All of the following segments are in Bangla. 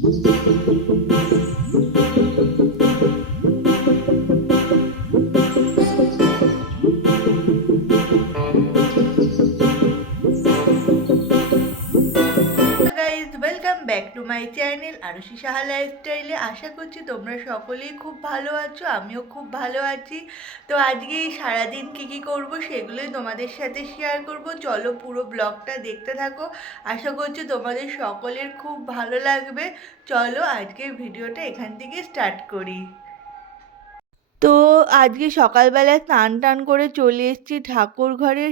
Welcome back to my channel Arushi Saha লাইফস্টাইলে। আশা করছি তোমরা সকলেই খুব ভালো আছো, আমিও খুব ভালো আছি। তো আজকে সারাদিন কী করব সেগুলোই তোমাদের সাথে শেয়ার করব। চলো পুরো ব্লগটা দেখতে থাকো, আশা করছি তোমাদের সকলের খুব ভালো লাগবে। চলো আজকের ভিডিওটা এখান থেকে স্টার্ট করি। তো আজকে সকালবেলায় স্নান টান করে চলে এসেছি ঠাকুর ঘরে।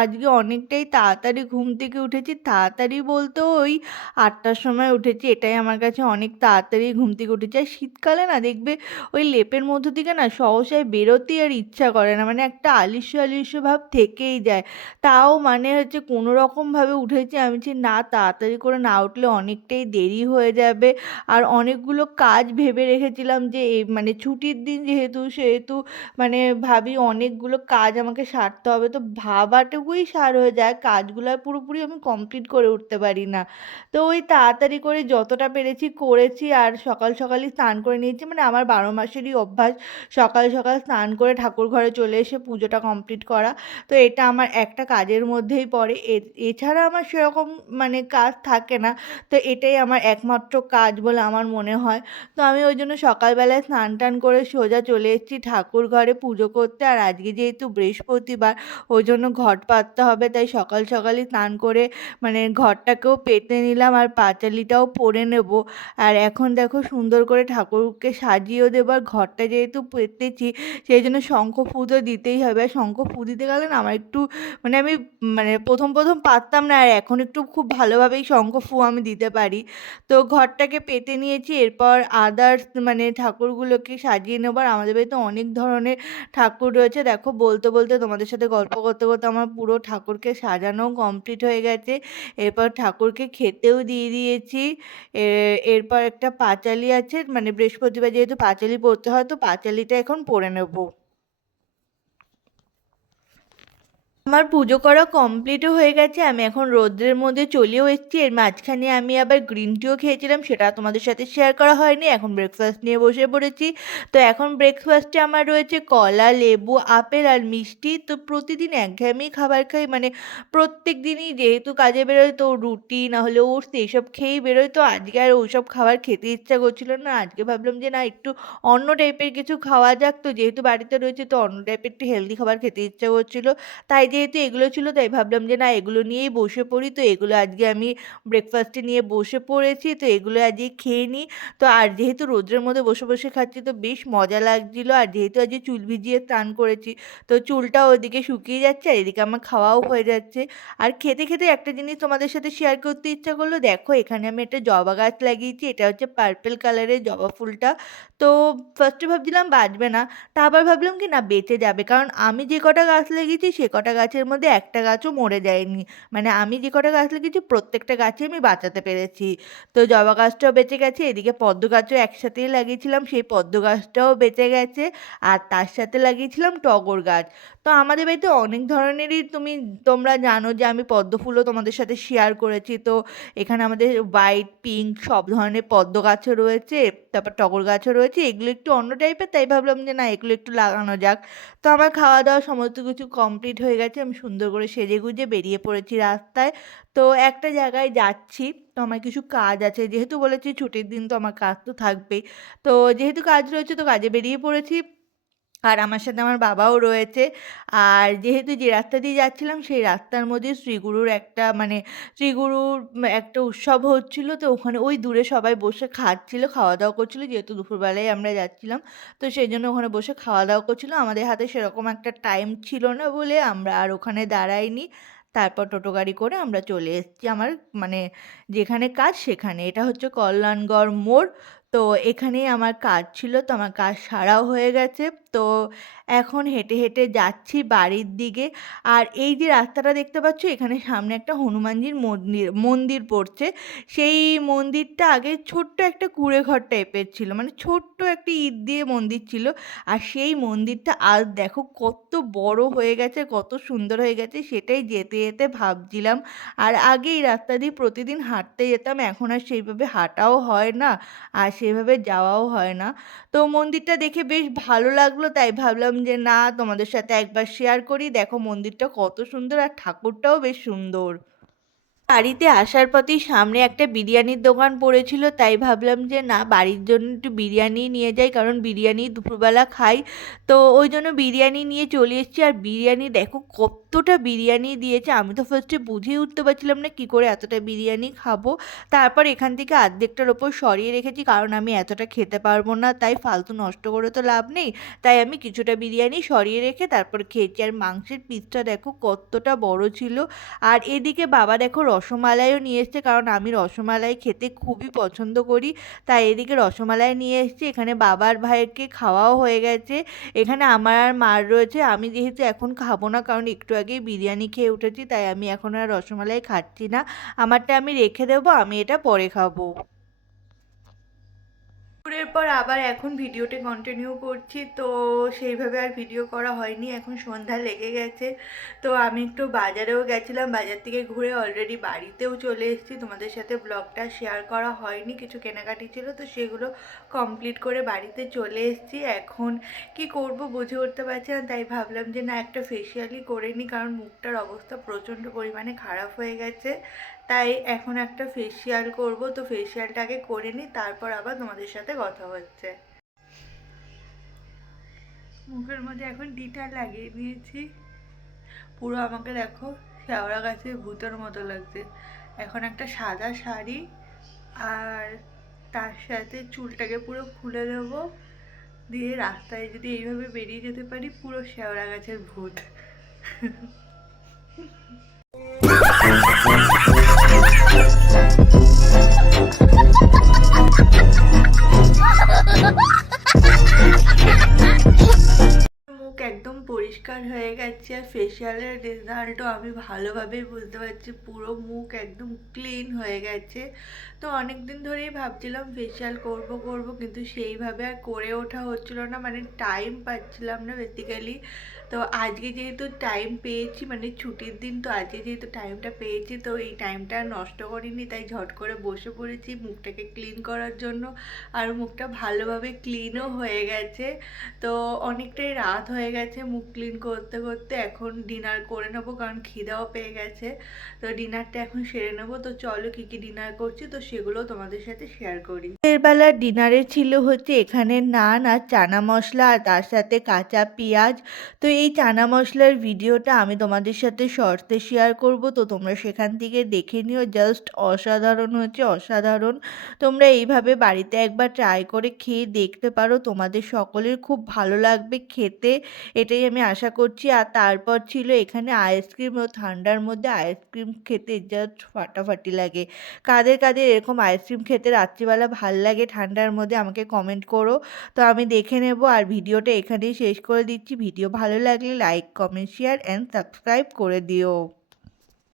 আজকে অনেকটাই তাড়াতাড়ি ঘুম থেকে উঠেছি, তাড়াতাড়ি বলতে ওই 8টার সময় উঠেছি। এটাই আমার কাছে অনেক তাড়াতাড়ি ঘুম থেকে উঠেছি। আর শীতকালে না দেখবে ওই লেপের মধ্য থেকে না সহসায় বেরোতেই আর ইচ্ছা করে না, মানে একটা আলিস্য আলিস্য ভাব থেকেই যায়। তাও মানে হচ্ছে কোনো রকমভাবে উঠেছি। আমি যে না তাড়াতাড়ি করে না উঠলে অনেকটাই দেরি হয়ে যাবে। আর অনেকগুলো কাজ ভেবে রেখেছিলাম যে এই মানে ছুটির দিন যেহেতু, সেহেতু মানে ভাবি অনেকগুলো কাজ আমাকে সারতে হবে। তো ভাবাটুকুই সার হয়ে যায়, কাজগুলো আর পুরোপুরি আমি কমপ্লিট করে উঠতে পারি না। তো ওই তাড়াতাড়ি করে যতটা পেরেছি করেছি। আর সকাল সকালই স্নান করে নিয়েছি, মানে আমার 12 মাসেরই অভ্যাস সকাল সকাল স্নান করে ঠাকুর ঘরে চলে এসে পুজোটা কমপ্লিট করা। তো এটা আমার একটা কাজের মধ্যেই পড়ে। এছাড়া আমার সেরকম মানে কাজ থাকে না। তো এটাই আমার একমাত্র কাজ বলে আমার মনে হয়। তো আমি ওই জন্য সকালবেলায় স্নান টান করে সোজা চলে এসেছি ঠাকুর ঘরে পুজো করতে। আর আজকে যেহেতু বৃহস্পতিবার, ওই জন্য ঘট পাততে হবে, তাই সকাল সকালই স্নান করে মানে ঘরটাকেও পেতে নিলাম আর পাঁচালিটাও পরে নেব। আর এখন দেখো সুন্দর করে ঠাকুরকে সাজিয়েও দেবো। আর ঘরটা যেহেতু পেতেছি সেই জন্য শঙ্খ ফু তো দিতেই হবে। আর শঙ্খ ফু দিতে গেলে না আমার একটু মানে আমি মানে প্রথম পারতাম না, আর এখন একটু খুব ভালোভাবেই শঙ্খ ফু আমি দিতে পারি। তো ঘরটাকে পেতে নিয়েছি, এরপর আদার্স মানে ঠাকুরগুলোকে সাজিয়ে নেবার। আমাদের বাড়িতে অনেক ধরনের ঠাকুর রয়েছে। দেখো বলতে বলতে তোমাদের সাথে গল্প করতে করতে আমার পুরো ঠাকুরকে সাজানোও কমপ্লিট হয়ে গেছে। এরপর ঠাকুরকে খেতেও দিয়ে দিয়েছি। এরপর একটা পাঁচালি আছে, মানে বৃহস্পতিবার যেহেতু পাঁচালি পড়তে হয়, তো পাঁচালিটা এখন পড়ে নেবো। আমার পুজো করা কমপ্লিটও হয়ে গেছে। আমি এখন রৌদ্রের মধ্যে চলেও এসেছি। এর মাঝখানে আমি আবার গ্রিন টিও খেয়েছিলাম, সেটা তোমাদের সাথে শেয়ার করা হয়নি। এখন ব্রেকফাস্ট নিয়ে বসে পড়েছি। তো এখন ব্রেকফাস্টে আমার রয়েছে কলা, লেবু, আপেল আর মিষ্টি। তো প্রতিদিন একঘেয়েমি খাবার খাই, মানে প্রত্যেক দিনই যেহেতু কাজে বেরোয় তো রুটি না হলে ওটস এইসব খেয়েই বেরোয়। তো আজকে আর ওইসব খাবার খেতে ইচ্ছা করছিল না। আজকে ভাবলাম যে না একটু অন্য টাইপের কিছু খাওয়া যাক। তো যেহেতু বাড়িতে রয়েছে তো অন্য টাইপের একটু হেলদি খাবার খেতে ইচ্ছা করছিল। তাই যেহেতু এগুলো ছিল তাই ভাবলাম যে না এগুলো নিয়েই বসে পড়ি। তো এগুলো আজকে আমি ব্রেকফাস্টে নিয়ে বসে পড়েছি। তো এগুলো আজকে খেয়ে নিই। তো আর যেহেতু রোদ্রের মধ্যে বসে বসে খাচ্ছি তো বেশ মজা লাগছিল। আর যেহেতু আজকে চুল ভিজিয়ে স্নান করেছি তো চুলটাও ওদিকে শুকিয়ে যাচ্ছে আর এদিকে আমার খাওয়াও হয়ে যাচ্ছে। আর খেতে খেতে একটা জিনিস তোমাদের সাথে শেয়ার করতে ইচ্ছা করলো। দেখো এখানে আমি একটা জবা গাছ লাগিয়েছি, এটা হচ্ছে পার্পেল কালারের জবা ফুলটা। তো ফার্স্টে ভাবছিলাম বাঁচবে না, তা আবার ভাবলাম কি না বেঁচে যাবে, কারণ আমি যে কটা গাছ লাগিয়েছি সে কটা গাছের মধ্যে একটা গাছও মরে যায়নি। মানে আমি যে কটা গাছ লাগিয়েছি প্রত্যেকটা গাছই আমি বাঁচাতে পেরেছি। তো জবা গাছটাও বেঁচে গেছে, এদিকে পদ্ম গাছও একসাথেই লাগিয়েছিলাম, সেই পদ্ম গাছটাও বেঁচে গেছে। আর তার সাথে লাগিয়েছিলাম টগর গাছ। তো আমাদের বাড়িতে অনেক ধরনেরই তোমরা জানো যে আমি পদ্ম ফুলও তোমাদের সাথে শেয়ার করেছি। তো এখানে আমাদের হোয়াইট, পিঙ্ক সব ধরনের পদ্ম গাছও রয়েছে, তারপর টগর গাছও রয়েছে। এগুলো একটু অন্য টাইপের, তাই ভাবলাম যে না এগুলো একটু লাগানো যাক। তো আমার খাওয়া দাওয়া সমস্ত কিছু কমপ্লিট হয়ে গেছে, আমি সুন্দর করে সেজে গুজে বেরিয়ে পড়েছি রাস্তায়। তো একটা জায়গায় যাচ্ছি, তো আমার কিছু কাজ আছে, যেহেতু বলেছি ছুটির দিন তো আমার কাজ তো থাকবেই। তো যেহেতু কাজ রয়েছে তো কাজে বেরিয়ে পড়েছি। আর আমার সাথে আমার বাবাও রয়েছে। আর যেহেতু যে রাস্তা দিয়ে যাচ্ছিলাম সেই রাস্তার মধ্যে শ্রীগুরুর একটা মানে শ্রীগুরুর একটা উৎসব হচ্ছিল। তো ওখানে ওই দূরে সবাই বসে খাচ্ছিল, খাওয়া দাওয়া করছিল, যেহেতু দুপুরবেলায় আমরা যাচ্ছিলাম। তো সেই জন্য ওখানে বসে খাওয়া দাওয়া করছিল। আমাদের হাতে সেরকম একটা টাইম ছিল না বলে আমরা আর ওখানে দাঁড়াইনি। তারপর টোটো গাড়ি করে আমরা চলে এসেছি আমার মানে যেখানে কাজ সেখানে। এটা হচ্ছে কল্যাণগড় মোড়। তো তো এখানেই আমার কাজ ছিল, তো আমার কাজ সারাও হয়ে গেছে। তো এখন হেঁটে, হেঁটে যাচ্ছি বাড়ির দিকে। আর এই যে রাস্তাটা দেখতে পাচ্ছ, এখানে সামনে একটা হনুমানজির মন্দির পড়ছে। সেই মন্দিরটা আগে ছোট্ট একটা কুঁড়েঘর টাইপের ছিল, মানে ছোট্ট একটা ইট দিয়ে মন্দির ছিল। আর সেই মন্দিরটা আজ দেখো কত বড় হয়ে গেছে, কত সুন্দর হয়ে গেছে, সেটাই যেতে যেতে ভাবছিলাম। আর আগে এই রাস্তা দিয়ে প্রতিদিন হাঁটতে যেতাম, এখন আর সেইভাবে হাঁটাও হয় না আর সেভাবে যাওয়াও হয় না। তো মন্দিরটা দেখে বেশ ভালো লাগলো, তাই ভাবলাম যে না, তোমাদের সাথে একবার শেয়ার করি। দেখো মন্দিরটা কত সুন্দর আর ঠাকুরটাও বেশ সুন্দর। বাড়িতে আসার পথেই সামনে একটা বিরিয়ানির দোকান পড়েছিল, তাই ভাবলাম যে না, বাড়ির জন্য একটু বিরিয়ানি নিয়ে যাই, কারণ বিরিয়ানি দুপুরবেলা খাই। তো ওই জন্য বিরিয়ানি নিয়ে চলে এসেছি। আর বিরিয়ানি দেখো কতটা বিরিয়ানি দিয়েছে, আমি তো ফার্স্টে বুঝেই উঠতে পারছিলাম না কী করে এতটা বিরিয়ানি খাবো। তারপর এখান থেকে অর্ধেকটার ওপর সরিয়ে রেখেছি, কারণ আমি এতটা খেতে পারবো না, তাই ফালতু নষ্ট করে তো লাভ নেই। তাই আমি কিছুটা বিরিয়ানি সরিয়ে রেখে তারপর খেয়েছি। আর মাংসের পিসটা দেখো কতটা বড় ছিল। আর এদিকে বাবা দেখো রসমালাইও নিয়ে এসছে, কারণ আমি রসমালাই খেতে খুবই পছন্দ করি। তাই এদিকে রসমালাই নিয়ে এসছে। এখানে বাবার ভাইকে খাওয়াও হয়ে গেছে। এখানে আমার আর মার রয়েছে। আমি যেহেতু এখন খাবো না, কারণ একটু আগেই বিরিয়ানি খেয়ে উঠেছি, তাই আমি এখন আর রসমালাই খাচ্ছি না। আমারটা আমি রেখে দেবো, আমি এটা পরে খাবো। দুপুরের পর আবার এখন ভিডিওটা কন্টিনিউ করছি। তো সেইভাবে আর ভিডিও করা হয়নি, এখন সন্ধ্যা লেগে গেছে। তো আমি একটু বাজারেও গেছিলাম, বাজার থেকে ঘুরে অলরেডি বাড়িতেও চলে এসেছি। তোমাদের সাথে ব্লগটা শেয়ার করা হয়নি, কিছু কেনাকাটি ছিল, তো সেগুলো কমপ্লিট করে বাড়িতে চলে এসেছি। এখন কি করব বুঝে উঠতে পারছি না, তাই ভাবলাম যে না, একটা ফেসিয়ালই করে নিই, কারণ মুখটার অবস্থা প্রচণ্ড পরিমাণে খারাপ হয়ে গেছে। তাই এখন একটা ফেসিয়াল করব। তো ফেসিয়ালটাকে করে নিই, তারপর আবার তোমাদের সাথে কথা হচ্ছে। মুখের মধ্যে এখন ডিটাল লাগিয়ে দিয়েছি। পুরো আমাকে দেখো শেওড়া গাছের ভূতের মতো লাগছে। এখন একটা সাদা শাড়ি আর তার সাথে চুলটাকে পুরো খুলে দেবো, দিয়ে রাস্তায় যদি এইভাবে বেরিয়ে যেতে পারি, পুরো শেওড়া গাছের ভূত। মুখ একদম পরিষ্কার হয়ে গেছে। আর ফেসিয়ালের রেজাল্টও আমি ভালোভাবেই বুঝতে পারছি, পুরো মুখ একদম ক্লিন হয়ে গেছে। তো অনেক দিন ধরেই ভাবছিলাম ফেসিয়াল করব করব, কিন্তু সেইভাবে আর করে ওঠা হচ্ছিল না, মানে টাইম পাচ্ছিলাম না বেসিক্যালি। তো আজকে যেহেতু টাইম পেয়েছি, মানে ছুটির দিন, তো আজকে যেহেতু টাইমটা পেয়েছি, তো এই টাইমটা নষ্ট করিনি, তাই ঝট করে বসে পড়েছি মুখটাকে ক্লিন করার জন্য। আর মুখটা ভালোভাবে ক্লিনও হয়ে গেছে। তো অনেকটাই রাত হয়ে গেছে মুখ ক্লিন করতে করতে। এখন ডিনার করে নেবো, কারণ খিদাও পেয়ে গেছে। তো ডিনারটা এখন সেরে নেবো। তো চলো কী কী ডিনার করছি, তো সেগুলো তোমাদের সাথে শেয়ার করি। এর বেলা ডিনারে ছিল হচ্ছে এখানে নান আর চানা মশলা, আর তার সাথে কাঁচা পেঁয়াজ। তো এই চানা মশলার ভিডিওটা আমি তোমাদের সাথে শর্টসে শেয়ার করব, তো তোমরা সেখান থেকে দেখে নিও। জাস্ট অসাধারণ হচ্ছে, অসাধারণ। তোমরা এইভাবে বাড়িতে একবার ট্রাই করে খেয়ে দেখতে পারো, তোমাদের সকলের খুব ভালো লাগবে খেতে, এটাই আমি আশা করছি। আর তারপর ছিল এখানে আইসক্রিম। ও ঠান্ডার মধ্যে আইসক্রিম খেতে জাস্ট ফাটাফাটি লাগে। কাদের কাদের এরকম আইসক্রিম খেতে রাত্রিবেলা ভাল লাগে ঠান্ডার মধ্যে, আমাকে কমেন্ট করো। তো আমি দেখে নেব। আর ভিডিওটা এখানেই শেষ করে দিচ্ছি। ভিডিও ভালো লাগলে like, comment, share and subscribe করে দিও।